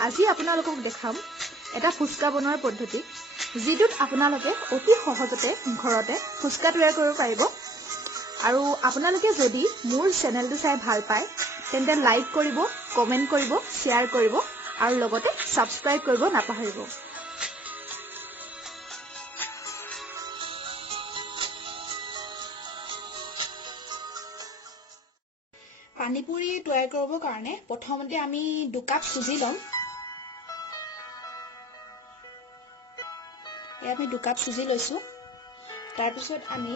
আজি আপোনালোকক দেখাম এটা ফুচকা বনোৱাৰ পদ্ধতি যিটোত আপোনালোকে অতি সহজতে ঘৰতে ফুচকা তৈয়াৰ কৰিব পাৰিব আৰু আপোনালোকে যদি মোৰ চেনেলটো চাই ভাল পায় তেন্তে লাইক কৰিব কমেন্ট কৰিব শেয়াৰ কৰিব আৰু লগতে সাবস্ক্ৰাইব কৰিব নাপাহৰিব পানীপুৰি তৈয়াৰ কৰিবৰ কাৰণে প্ৰথমতে আমি 2 কাপ সুজি লম আমি 2 কাপ সুজি লৈছো তাৰ পিছত আমি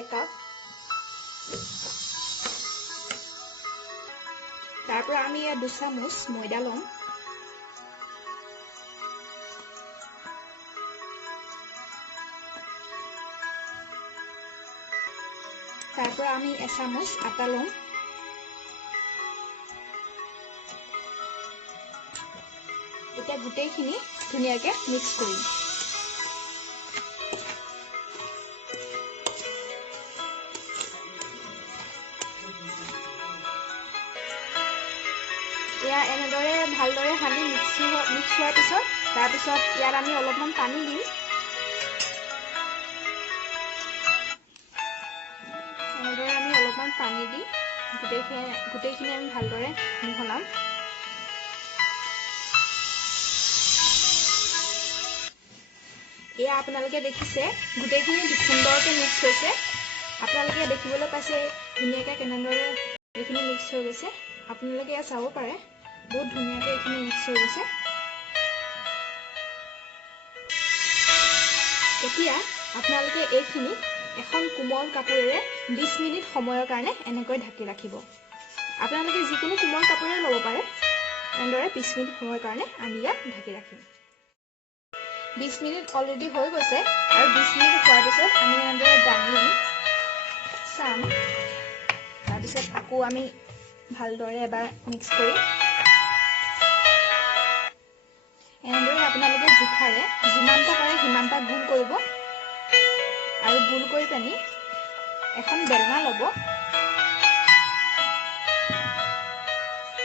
1 কাপ তাৰ পৰা আমি 2 চামুচ ময়দা লম তাৰ পৰা আমি 1 চামুচ আটা লম এতিয়া গুটেইখিনি ধুনিয়াকৈ মিক্স কৰিম ইয়া এনেদৰে ভালদৰে হানি মিক্স হোৱাৰ পিছত তাৰ পিছত ইয়াত আমি অলপমান পানী দিম এনেদৰে আমি অলপমান পানী দি গুটেইখিনি আমি ভালদৰে মিহলাম এয়া আপোনালোকে দেখিছে গুটেইখিনি সুন্দৰকৈ মিক্স হৈছে আপোনালোকে দেখিবলৈ পাইছে ধুনিয়াকৈ কেনেদৰে এইখিনি মিক্স হৈ গৈছে আপোনালোকে এয়া চাব পাৰে বহুত ধুনিয়াকৈ এইখিনি মিক্স হৈ গৈছে এতিয়া আপোনালোকে এইখিনি এখন কোমল কাপোৰেৰে 20 মিনিট সময়ৰ কাৰণে এনেকৈ ঢাকি ৰাখিব আপোনালোকে যিকোনো কোমল কাপোৰে ল'ব পাৰে এনেদৰে 20 মিনিট সময়ৰ কাৰণে আমি ইয়াত ঢাকি ৰাখিম 20 মিনিট অলৰেডি হৈ গৈছে আৰু 20 মিনিট হোৱাৰ পিছত আমি এনেদৰে দাঙি চাম তাৰ পিছত আকৌ আমি ভালদৰে এবাৰ মিক্স কৰি এনেদৰে আপোনালোকে জোখাৰে যিমানটা পাৰে সিমানটা গুল কৰিব আৰু গুল কৰি পানি এখন বেলনা ল'ব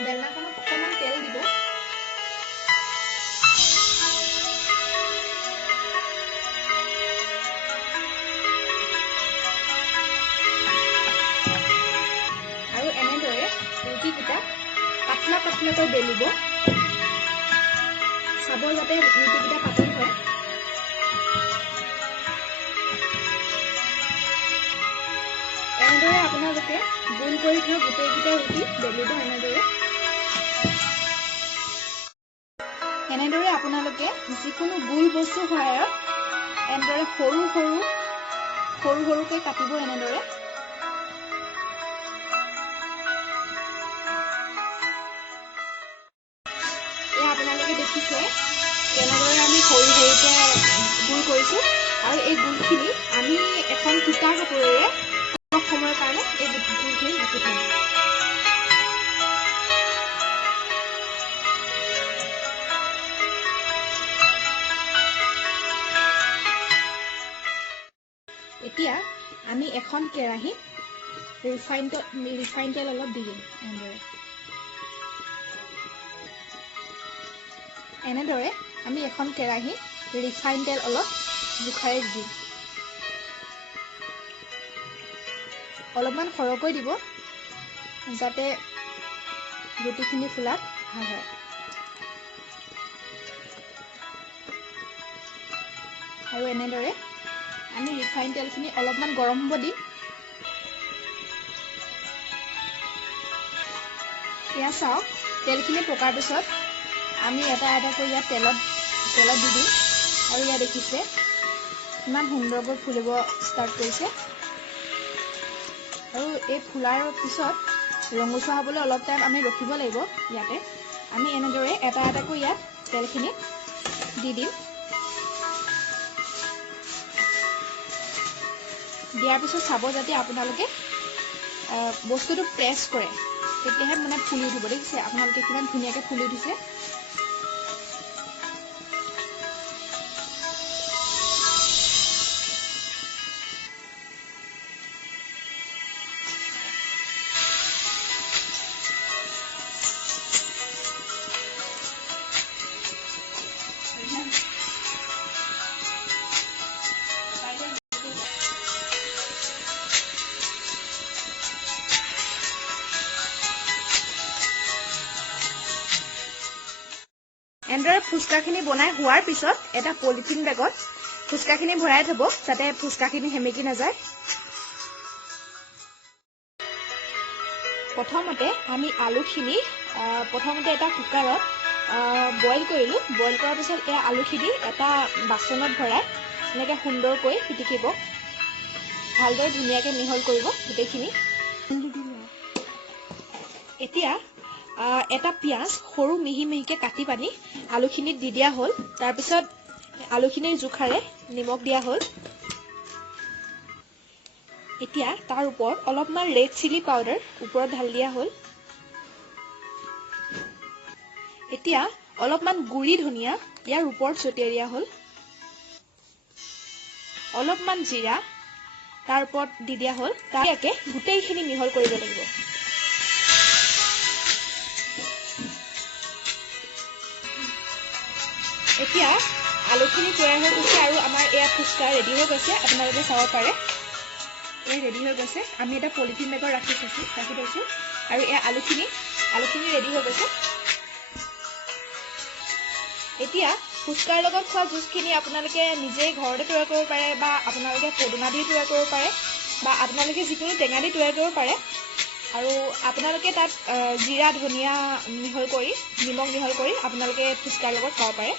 বেলনাখনত অকণমান তেল দিব আৰু এনেদৰে ৰুটিকেইটা পাতলা পাতলাকৈ বেলিব চাব যাতে ৰুটিকেইটা পাতল হয় এনেদৰে আপোনালোকে গোল কৰি থোৱা গোটেইকেইটা ৰুটি বেলিব এনেদৰে আপোনালোকে যিকোনো গোল বস্তুৰ সহায়ত এনেদৰে সৰুকৈ কাটিব এনেদৰে আপোনালোকে দেখিছে কেনেদৰে আমি সৰুকৈ গুল কৰিছো আৰু এই গুলখিনি আমি এখন তিতা কাপোৰেৰে অলপ সময়ৰ কাৰণে এই গুলখিনি ঢাকি থম এতিয়া আমি এখন কেৰাহীত ৰিফাইন তেল অলপ দি দিম এনেদৰে আমি এখন কেৰাহীত ৰিফাইন তেল অলপ জোখাৰে দিম অলপমান সৰহকৈ দিব যাতে ৰুটিখিনি ফুলাত ভাল হয় আৰু এনেদৰে আমি ৰিফাইন তেলখিনি অলপমান গৰম হ'ব দিম এয়া চাওক তেলখিনি পকাৰ পিছত আমি এটা কৰি ইয়াত তেলত দি দিম আৰু ইয়া দেখিছে ইমান সুন্দৰকৈ ফুলিব ষ্টাৰ্ট কৰিছে আৰু এই ফুলাৰ পিছত ৰঙচুৱা হ'বলৈ অলপ টাইম আমি ৰখিব লাগিব ইয়াতে আমি এনেদৰে এটা কৰি ইয়াত তেলখিনি দি দিম দিয়াৰ পিছত চাব যাতে আপোনালোকে বস্তুটো প্ৰেছ কৰে তেতিয়াহে মানে ফুলি উঠিব দেখিছে আপোনালোকে কিমান ধুনীয়াকৈ ফুলি উঠিছে এনেদৰে ফুচকাখিনি বনাই হোৱাৰ পিছত এটা পলিথিন বেগত ফুচকাখিনি ভৰাই থ'ব যাতে ফুচকাখিনি সেমেকি নাযায়। প্ৰথমতে আমি আলুখিনি প্ৰথমতে এটা কুকাৰত বইল কৰিলোঁ। বইল কৰাৰ পিছত এই আলুখিনি এটা বাচনত ভৰাই এনেকৈ সুন্দৰকৈ পিটিকিব। ভালদৰে ধুনীয়াকৈ মিহল কৰিব গোটেইখিনি। এতিয়া এটা পিঁয়াজ সৰু মিহি মিহিকৈ কাটি পানি আলুখিনিত দি দিয়া হ'ল। তাৰপিছত আলুখিনিৰ জোখাৰে নিমখ দিয়া হ'ল। এতিয়া তাৰ ওপৰত অলপমান ৰেড চিলি পাউডাৰ ওপৰত ঢালি দিয়া হ'ল। এতিয়া অলপমান গুড়ি ধনিয়া ইয়াৰ ওপৰত ছটিয়াই দিয়া হ'ল। অলপমান জিৰা তাৰ ওপৰত দি দিয়া হ'ল। তাকে গোটেইখিনি মিহল কৰিব লাগিব। এতিয়া আলুখিনি তৈয়াৰ হৈ গৈছে আৰু আমাৰ এয়া ফুচকা ৰেডি হৈ গৈছে। আপোনালোকে চাব পাৰে এয়া ৰেডি হৈ গৈছে। আমি এটা পলিথিন বেগত ৰাখি থৈছোঁ আৰু এয়া আলুখিনি ৰেডি হৈ গৈছে। এতিয়া ফুচকাৰ লগত খোৱা জুচখিনি আপোনালোকে নিজেই ঘৰতে তৈয়াৰ কৰিব পাৰে বা আপোনালোকে পদুনা দি তৈয়াৰ কৰিব পাৰে বা আপোনালোকে যিকোনো টেঙা দি তৈয়াৰ কৰিব পাৰে। আৰু আপোনালোকে তাত জিৰা ধনিয়া মিহল কৰি নিমখ মিহল কৰি আপোনালোকে ফুচকাৰ লগত খাব পাৰে।